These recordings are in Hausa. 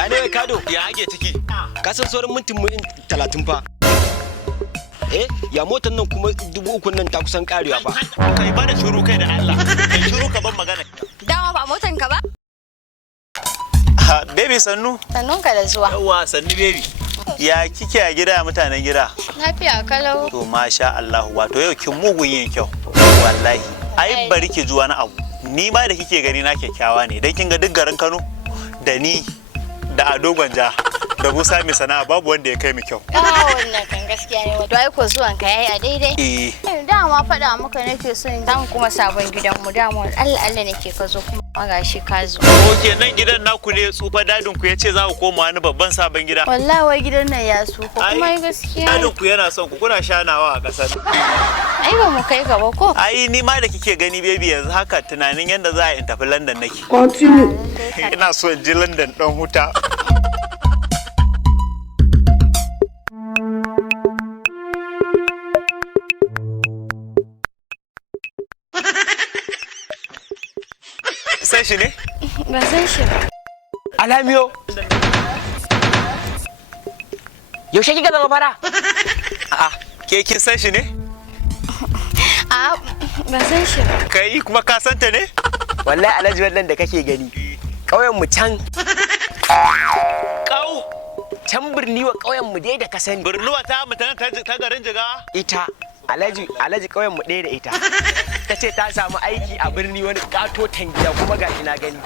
Ya ne Khadoo? Ya ake ciki? Ka san sauran mintin mu 30 fa. Ya motar nan kuma 3,000 nan ta kusan karewa fa. Kai bada shiru kai da Allah. Kai shiru ka ban magana. Dama ba motan ka ba? Baby sannu. Sannun ka da zuwa. Yawwa sannu baby. Ya kike a gida mutanen gida? Lafiya kalau. To masha Allah wato yau kin mugun yin kyau. Wallahi. Ai bari ki ji wani abu. Ni ma da kike gani na kyakkyawa ne. Dan kin ga duk garin Kano da ni da dogon da Musa mai sana'a babu wanda ya kai mu kyau. Wannan kan gaskiya ne wato ai ko zuwan ka yayi a daidai. Dama faɗa maka nake son dan kuma sabon gidanmu dama Allah nake ka zo kuma gashi ka zo. Oke nan gidan naku ne tsufa dadin ku yace za ku koma wani babban sabon gida. Wallahi wai gidan nan ya tsufa kuma gaskiya. Dadin ku yana son ku kuna shanawa a kasar. Ai ba mu kai gaba ko? Ai ni ma da kike gani baby yanzu haka tunanin yanda za a in tafi London nake. Continue. Ina so in ji London dan huta. San shi ne? Ba san shi ba. Alamiyo. Yaushe kika zama fara? Ke kin san shi ne? Ba san shi ba. Kai kuma ka santa ne? Wallahi Alhaji wannan da kake gani. Ƙauyen mu can. Can birni wa ƙauyen mu dai da ka sani. Birnuwa ta mutanen ta garin Jigawa? Ita Alhaji ƙauyen mu ɗaya da ita. Ta ce ta samu aiki a birni wani katotan gida kuma ga ina gani.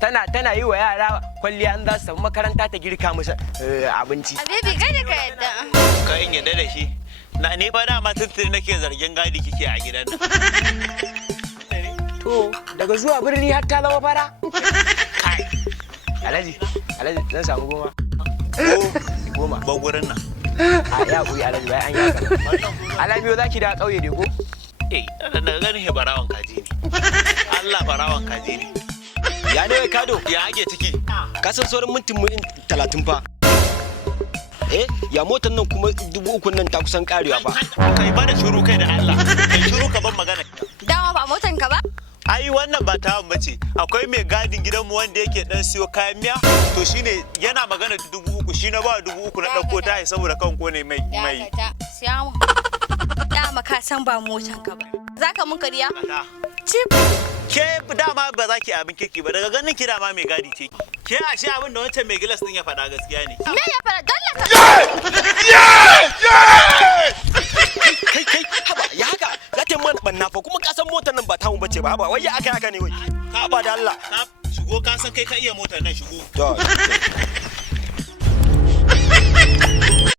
Tana yi wa yara kwalliya an za su tafi makaranta ta girka musu abinci. Baby kada ka yadda. Ka in yadda da shi. Na ne ba dama tuntuni nake zargin gadi kike a gidan nan. To daga zuwa birni har ta zama fara. Kai. Alhaji zan samu 10. 10. Ba gurin nan. Ya kuri Alhaji bai an yi haka. Alamiyo za ki da ƙauye ne ko? Daga ganin he barawan kaji ne. Allah barawan kaji ne. Ya ne Khadoo? Ya ake ciki? Ka san sauran mintin mu 30 fa. Ya motar nan kuma 3,000 nan ta kusan karewa fa. Kai bada shiru kai da Allah. Kai shiru ka ban magana. Dama ba motan ka ba? Ai wannan ba ta bace. Akwai mai gadin gidanmu wanda yake dan siyo kayan miya. To shine yana magana 3,000 shi na ba 3,000 na dauko ta saboda kan kone mai. Siyamu. Dama ka san ba motan ka ba. Zaka mun kariya? Chip. Ke dama ba za ki abin kirki ba daga ganin ki dama mai gadi ce. Ke ashe abin da wancan mai gilas din ya faɗa gaskiya ne. Me ya faɗa? Dalla ka. Kai haba ya haka za ta yi mana banna fa kuma ka san motar nan ba ta mu bace ba haba wai ya aka haka ne wai. Haba da Allah. Shigo ka san kai ka iya motar nan shigo. To.